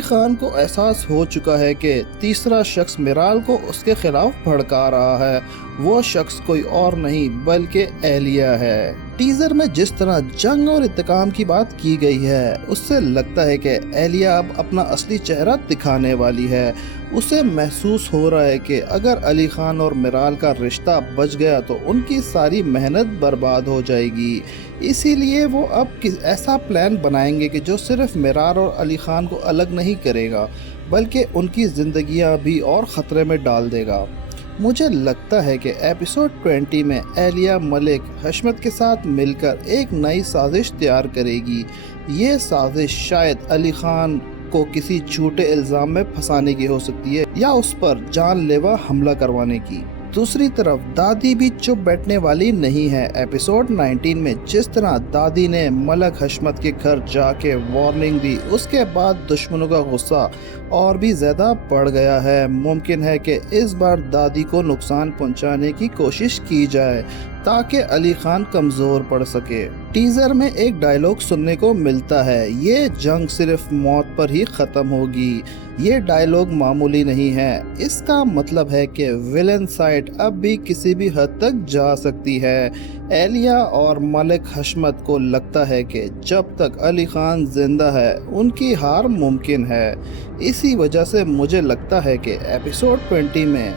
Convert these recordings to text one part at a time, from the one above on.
خان کو احساس ہو چکا ہے کہ تیسرا شخص میرال کو اس کے خلاف بھڑکا رہا ہے۔ وہ شخص کوئی اور نہیں بلکہ ایلیا ہے۔ ٹیزر میں جس طرح جنگ اور انتقام کی بات کی گئی ہے، اس سے لگتا ہے کہ ایلیا اب اپنا اصلی چہرہ دکھانے والی ہے۔ اسے محسوس ہو رہا ہے کہ اگر علی خان اور میرال کا رشتہ بچ گیا تو ان کی ساری محنت برباد ہو جائے گی۔ اسی لیے وہ اب ایسا پلان بنائیں گے کہ جو صرف میرال اور علی خان کو الگ نہیں کرے گا بلکہ ان کی زندگیاں بھی اور خطرے میں ڈال دے گا۔ مجھے لگتا ہے کہ ایپیسوڈ 20 میں ایلیا ملک حشمت کے ساتھ مل کر ایک نئی سازش تیار کرے گی۔ یہ سازش شاید علی خان کو کسی جھوٹے الزام میں پھنسانے کی ہو سکتی ہے یا اس پر جان لیوا حملہ کروانے کی۔ دوسری طرف دادی بھی چپ بیٹھنے والی نہیں ہے۔ ایپیسوڈ 19 میں جس طرح دادی نے ملک حشمت کے گھر جا کے وارننگ دی، اس کے بعد دشمنوں کا غصہ اور بھی زیادہ بڑھ گیا ہے۔ ممکن ہے کہ اس بار دادی کو نقصان پہنچانے کی کوشش کی جائے تاکہ علی خان کمزور پڑ سکے۔ ٹیزر میں ایک ڈائیلاگ سننے کو ملتا ہے، یہ جنگ صرف موت پر ہی ختم ہوگی۔ یہ ڈائیلاگ معمولی نہیں ہے، اس کا مطلب ہے کہ ویلن سائڈ اب بھی کسی بھی حد تک جا سکتی ہے۔ ایلیا اور ملک حشمت کو لگتا ہے کہ جب تک علی خان زندہ ہے ان کی ہار ممکن ہے۔ اسی وجہ سے مجھے لگتا ہے کہ ایپیسوڈ 20 میں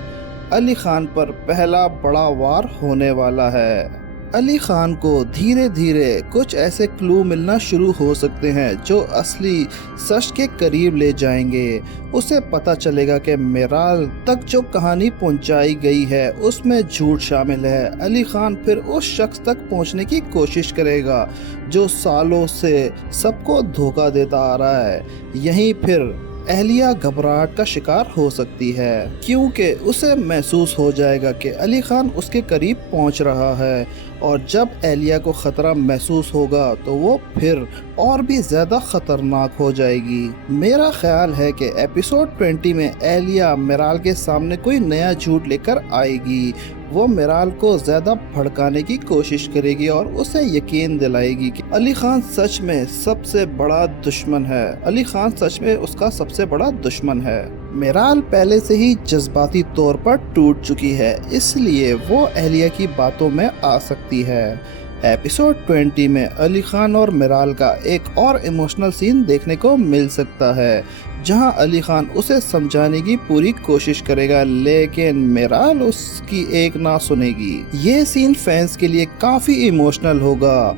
علی خان پر پہلا بڑا وار ہونے والا ہے۔ علی خان کو دھیرے دھیرے کچھ ایسے کلو ملنا شروع ہو سکتے ہیں جو اصلی سچ کے قریب لے جائیں گے۔ اسے پتہ چلے گا کہ میرال تک جو کہانی پہنچائی گئی ہے اس میں جھوٹ شامل ہے۔ علی خان پھر اس شخص تک پہنچنے کی کوشش کرے گا جو سالوں سے سب کو دھوکہ دیتا آ رہا ہے۔ یہیں پھر ایلیا گھبراہٹ کا شکار ہو سکتی ہے کیونکہ اسے محسوس ہو جائے گا کہ علی خان اس کے قریب پہنچ رہا ہے، اور جب ایلیا کو خطرہ محسوس ہوگا تو وہ پھر اور بھی زیادہ خطرناک ہو جائے گی۔ میرا خیال ہے کہ ایپیسوڈ 20 میں ایلیا میرال کے سامنے کوئی نیا جھوٹ لے کر آئے گی۔ وہ میرال کو زیادہ بھڑکانے کی کوشش کرے گی اور اسے یقین دلائے گی کہ علی خان سچ میں سب سے بڑا دشمن ہے۔ علی خان سچ میں اس کا سب سے بڑا دشمن ہے۔ میرال پہلے سے ہی جذباتی طور پر ٹوٹ چکی ہے، اس لیے وہ ایلیا کی باتوں میں آ سکتی ہے۔ ایپیسوڈ 20 میں علی خان اور میرال کا ایک اور ایموشنل سین دیکھنے کو مل سکتا ہے جہاں علی خان اسے سمجھانے کی پوری کوشش کرے گا لیکن میرال اس کی ایک نہ سنے گی۔ یہ سین فینس کے لیے کافی ایموشنل ہوگا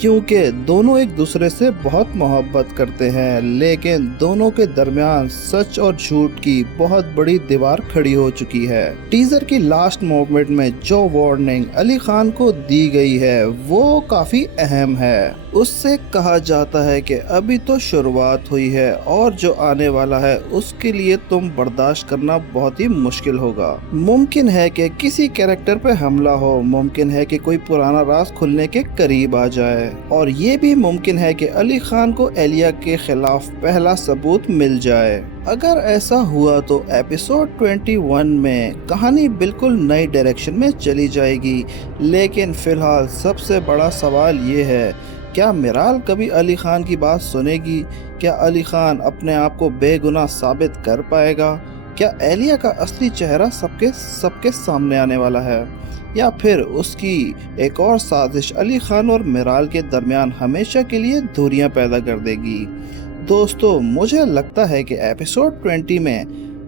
کیونکہ دونوں ایک دوسرے سے بہت محبت کرتے ہیں، لیکن دونوں کے درمیان سچ اور جھوٹ کی بہت بڑی دیوار کھڑی ہو چکی ہے۔ ٹیزر کی لاسٹ موومنٹ میں جو وارننگ علی خان کو دی گئی ہے وہ کافی اہم ہے۔ اس سے کہا جاتا ہے کہ ابھی تو شروعات ہوئی ہے اور جو آنے والا ہے اس کے لیے تم برداشت کرنا بہت ہی مشکل ہوگا۔ ممکن ہے کہ کسی کیریکٹر پہ حملہ ہو، ممکن ہے کہ کوئی پرانا راز کھلنے کے قریب آ جائے، اور یہ بھی ممکن ہے کہ علی خان کو ایلیا کے خلاف پہلا ثبوت مل جائے۔ اگر ایسا ہوا تو ایپیسوڈ 21 میں کہانی بالکل نئی ڈائریکشن میں چلی جائے گی، لیکن فی الحال سب سے بڑا سوال یہ ہے، کیا میرال کبھی علی خان کی بات سنے گی؟ کیا علی خان اپنے آپ کو بے گناہ ثابت کر پائے گا؟ کیا ایلیا کا اصلی چہرہ سب کے سامنے آنے والا ہے، یا پھر اس کی ایک اور سازش علی خان اور میرال کے درمیان ہمیشہ کے لیے دوریاں پیدا کر دے گی؟ دوستو، مجھے لگتا ہے کہ ایپیسوڈ 20 میں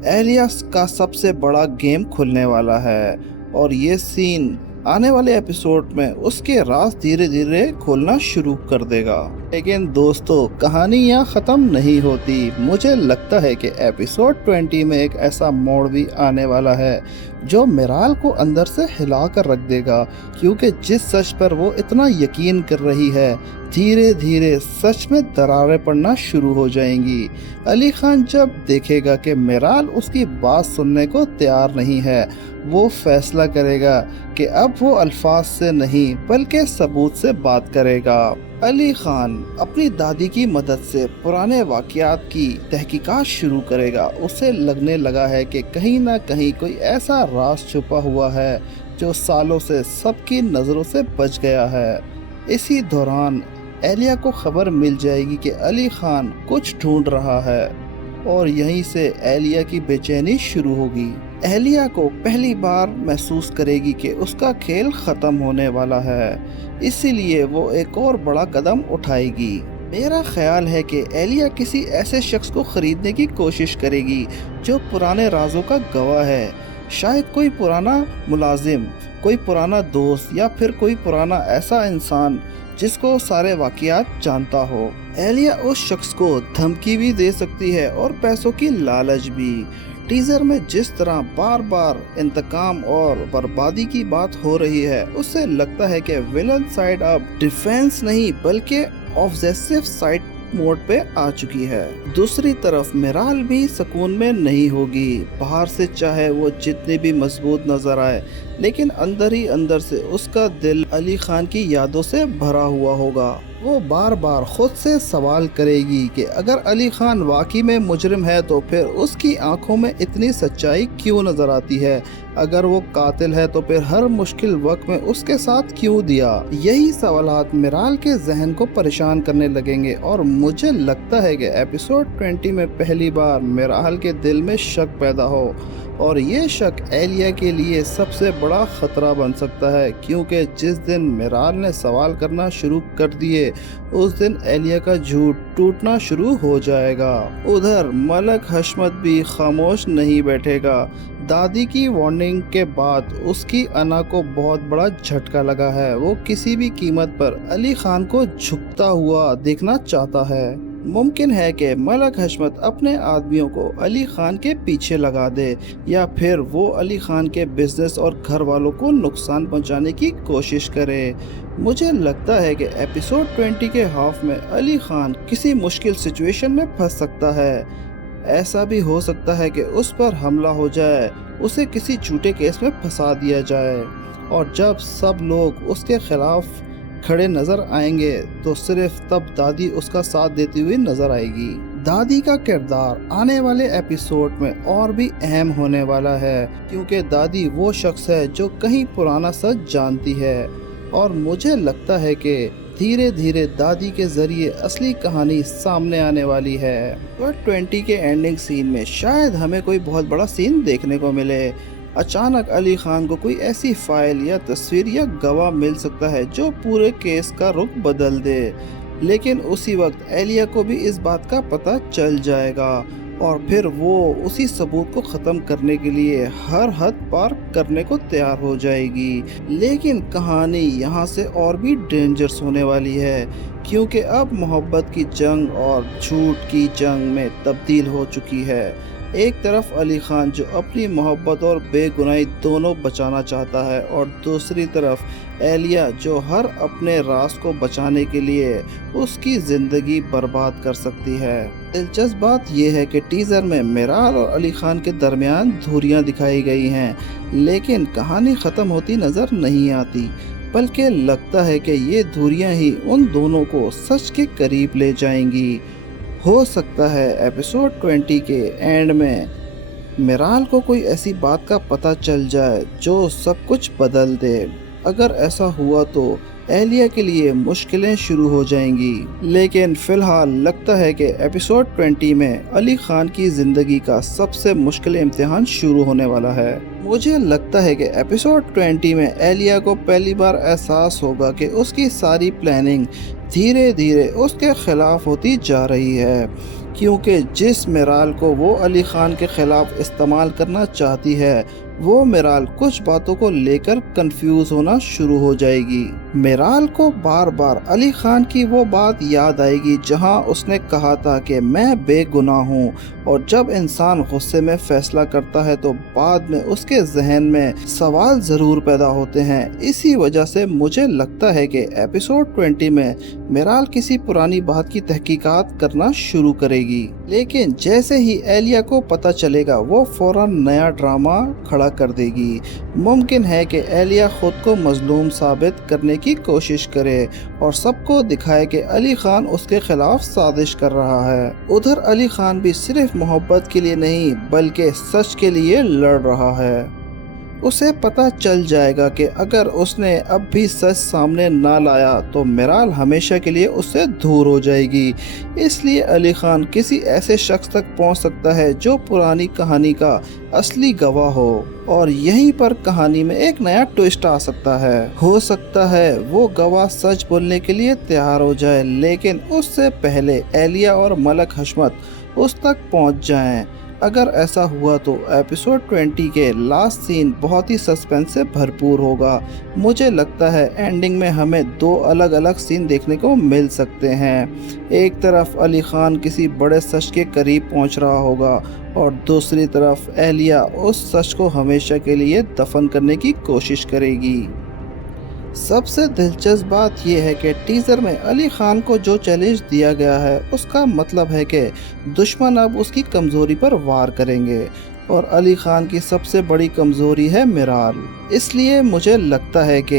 ایلیا کا سب سے بڑا گیم کھلنے والا ہے، اور یہ سین آنے والے ایپیسوڈ میں اس کے راز دھیرے دھیرے کھولنا شروع کر دے گا۔ لیکن دوستو، کہانی یہاں ختم نہیں ہوتی۔ مجھے لگتا ہے کہ ایپیسوڈ 20 میں ایک ایسا موڑ بھی آنے والا ہے جو میرال کو اندر سے ہلا کر رکھ دے گا، کیونکہ جس سچ پر وہ اتنا یقین کر رہی ہے دھیرے دھیرے سچ میں دراریں پڑنا شروع ہو جائیں گی۔ علی خان جب دیکھے گا کہ میرال اس کی بات سننے کو تیار نہیں ہے، وہ فیصلہ کرے گا کہ اب وہ الفاظ سے نہیں بلکہ ثبوت سے بات کرے گا۔ علی خان اپنی دادی کی مدد سے پرانے واقعات کی تحقیقات شروع کرے گا۔ اسے لگنے لگا ہے کہ کہیں نہ کہیں کوئی ایسا راز چھپا ہوا ہے جو سالوں سے سب کی نظروں سے بچ گیا ہے۔ اسی دوران ایلیا کو خبر مل جائے گی کہ علی خان کچھ ڈھونڈ رہا ہے، और यहीं से एलिया की बेचैनी शुरू होगी। एलिया को पहली बार महसूस करेगी कि उसका खेल खत्म होने वाला है, इसीलिए वो एक और बड़ा कदम उठाएगी। मेरा ख्याल है कि एलिया किसी ऐसे शख्स को खरीदने की कोशिश करेगी जो पुराने राजों का गवाह है। शायद कोई पुराना मुलाजिम, कोई पुराना दोस्त या फिर कोई पुराना ऐसा इंसान जिसको सारे वाक़ियात जानता हो। एलिया उस शख्स को धमकी भी दे सकती है और पैसों की लालच भी। टीजर में जिस तरह बार बार इंतकाम और बर्बादी की बात हो रही है, उससे लगता है कि विलन साइड अब डिफेंस नहीं बल्कि ऑब्सेसिव साइड मोड पे आ चुकी है। दूसरी तरफ मिराल भी सुकून में नहीं होगी। बाहर से चाहे वो जितनी भी मजबूत नजर आए, लेकिन अंदर ही अंदर से उसका दिल अली खान की यादों से भरा हुआ होगा। वो बार बार खुद से सवाल करेगी कि अगर अली खान वाकई में मुजरिम है तो फिर उसकी आंखों में इतनी सच्चाई क्यों नजर आती है। अगर वो कातिल है तो फिर हर मुश्किल वक्त में उसके साथ क्यों दिया। यही सवालात मिराल के जहन को परेशान करने लगेंगे और मुझे लगता है कि एपिसोड 20 में पहली बार मिराल के दिल में शक पैदा हो, और ये शक एलिया के लिए सबसे बड़ा खतरा बन सकता है, क्योंकि जिस दिन मिराल ने सवाल करना शुरू कर दिए उस दिन एलिया का झूठ टूटना शुरू हो जाएगा। उधर मलक हशमत भी खामोश नहीं बैठेगा। दादी की वार्निंग के बाद उसकी अना को बहुत बड़ा झटका लगा है। वो किसी भी कीमत पर अली खान को झुकता हुआ देखना चाहता है। मुमकिन है कि मलक हशमत अपने आदमियों को अली खान के पीछे लगा दे, या फिर वो अली खान के बिजनेस और घर वालों को नुकसान पहुंचाने की कोशिश करे। मुझे लगता है कि एपिसोड 20 के हाफ में अली खान किसी मुश्किल सिचुएशन में फंस सकता है। ऐसा भी हो सकता है कि उस पर हमला हो जाए, उसे किसी झूठे केस में फंसा दिया जाए, और जब सब लोग उसके खिलाफ खड़े नजर आएंगे तो सिर्फ तब दादी उसका साथ देती हुई नजर आएगी। दादी का किरदार आने वाले एपिसोड में और भी अहम होने वाला है, क्योंकि दादी वो शख्स है जो कहीं पुराना सच जानती है, और मुझे लगता है कि धीरे धीरे दादी के जरिए असली कहानी सामने आने वाली है। तो 20 के एंडिंग सीन में शायद हमें कोई बहुत बड़ा सीन देखने को मिले। अचानक अली खान को कोई ऐसी फाइल या तस्वीर या गवाह मिल सकता है जो पूरे केस का रुख बदल दे, लेकिन उसी वक्त एलिया को भी इस बात का पता चल जाएगा, और फिर वो उसी सबूत को ख़त्म करने के लिए हर हद पार करने को तैयार हो जाएगी। लेकिन कहानी यहाँ से और भी डेंजरस होने वाली है, क्योंकि अब मोहब्बत की जंग और झूठ की जंग में तब्दील हो चुकी है। एक तरफ अली खान जो अपनी मोहब्बत और बेगुनाही दोनों बचाना चाहता है, और दूसरी तरफ एलिया जो हर अपने राज को बचाने के लिए उसकी ज़िंदगी बर्बाद कर सकती है। दिलचस्प बात यह है कि टीज़र में मिराल और अली खान के दरमियान धुरियां दिखाई गई हैं, लेकिन कहानी ख़त्म होती नज़र नहीं आती, बल्कि लगता है कि ये धुरियां ही उन दोनों को सच के करीब ले जाएंगी। हो सकता है एपिसोड 20 के एंड में मिराल को कोई ऐसी बात का पता चल जाए जो सब कुछ बदल दे। अगर ऐसा हुआ तो एलिया के लिए मुश्किलें शुरू हो जाएंगी, लेकिन फिलहाल लगता है कि एपिसोड 20 में अली खान की ज़िंदगी का सबसे मुश्किल इम्तिहान शुरू होने वाला है। मुझे लगता है कि एपिसोड 20 में एलिया को पहली बार एहसास होगा कि उसकी सारी प्लानिंग धीरे धीरे उसके खिलाफ होती जा रही है, क्योंकि जिस मिराल को वो अली खान के खिलाफ इस्तेमाल करना चाहती है, वो मिराल कुछ बातों को लेकर कंफ्यूज होना शुरू हो जाएगी। मिराल को बार बार अली खान की वो बात याद आएगी जहां उसने कहा था कि मैं बेगुनाह हूं, और जब इंसान गुस्से में फैसला करता है तो बाद में उसके जहन में सवाल ज़रूर पैदा होते हैं। इसी वजह से मुझे लगता है कि एपिसोड 20 में मिराल किसी पुरानी बात की तहकीकात करना शुरू करेगी, लेकिन जैसे ही एलिया को पता चलेगा वो फौरन नया ड्रामा खड़ा कर देगी। मुमकिन है कि एलिया खुद को मजलूम साबित करने की कोशिश करे और सबको दिखाए कि अली खान उसके खिलाफ साजिश कर रहा है। उधर अली खान भी सिर्फ मोहब्बत के लिए नहीं बल्कि सच के लिए लड़ रहा है। उसे पता चल जाएगा कि अगर उसने अब भी सच सामने ना लाया तो मिराल हमेशा के लिए उससे दूर हो जाएगी। इसलिए अली खान किसी ऐसे शख्स तक पहुंच सकता है जो पुरानी कहानी का असली गवाह हो, और यहीं पर कहानी में एक नया ट्विस्ट आ सकता है। हो सकता है वो गवाह सच बोलने के लिए तैयार हो जाए, लेकिन उससे पहले एलिया और मलक हशमत उस तक पहुंच जाएं। अगर ऐसा हुआ तो एपिसोड 20 के लास्ट सीन बहुत ही सस्पेंस से भरपूर होगा। मुझे लगता है एंडिंग में हमें दो अलग अलग सीन देखने को मिल सकते हैं। एक तरफ अली खान किसी बड़े सच के करीब पहुंच रहा होगा और दूसरी तरफ एलिया उस सच को हमेशा के लिए दफन करने की कोशिश करेगी। सबसे दिलचस्प बात यह है कि टीज़र में अली खान को जो चैलेंज दिया गया है उसका मतलब है कि दुश्मन अब उसकी कमज़ोरी पर वार करेंगे, और अली खान की सबसे बड़ी कमज़ोरी है मिराल। इसलिए मुझे लगता है कि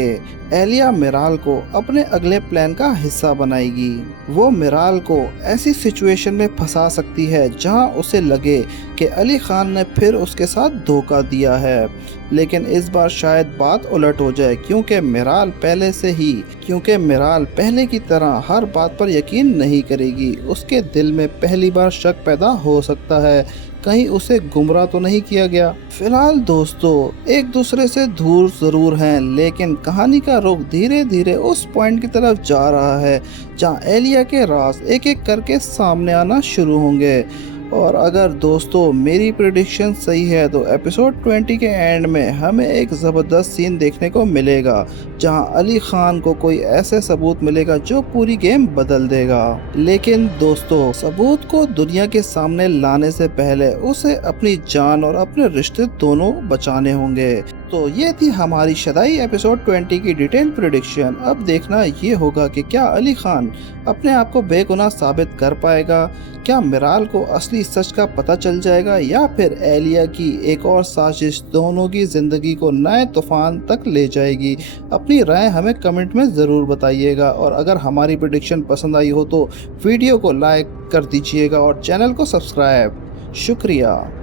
एलिया मिराल को अपने अगले प्लान का हिस्सा बनाएगी। वो मिराल को ऐसी सिचुएशन में फंसा सकती है जहां उसे लगे कि अली खान ने फिर उसके साथ धोखा दिया है, लेकिन इस बार शायद बात उलट हो जाए, क्योंकि मिराल पहले की तरह हर बात पर यकीन नहीं करेगी। उसके दिल में पहली बार शक पैदा हो सकता है, कहीं उसे गुमराह तो नहीं किया गया। फिलहाल दोस्तों एक दूसरे से दूर जरूर हैं, लेकिन कहानी का रुख धीरे धीरे उस पॉइंट की तरफ जा रहा है जहां एलिया के राज एक एक करके सामने आना शुरू होंगे। और अगर दोस्तों मेरी प्रेडिक्शन सही है तो एपिसोड 20 के एंड में हमें एक ज़बरदस्त सीन देखने को मिलेगा जहां अली खान को कोई ऐसे सबूत मिलेगा जो पूरी गेम बदल देगा। लेकिन दोस्तों सबूत को दुनिया के सामने लाने से पहले उसे अपनी जान और अपने रिश्ते दोनों बचाने होंगे। तो ये थी हमारी शदाई एपिसोड 20 की डिटेल प्रेडिक्शन। अब देखना ये होगा कि क्या अली खान अपने आप को बेगुनाह साबित कर पाएगा, क्या मिराल को असली सच का पता चल जाएगा, या फिर एलिया की एक और साजिश दोनों की ज़िंदगी को नए तूफान तक ले जाएगी। अपनी राय हमें कमेंट में ज़रूर बताइएगा, और अगर हमारी प्रेडिक्शन पसंद आई हो तो वीडियो को लाइक कर दीजिएगा और चैनल को सब्सक्राइब। शुक्रिया।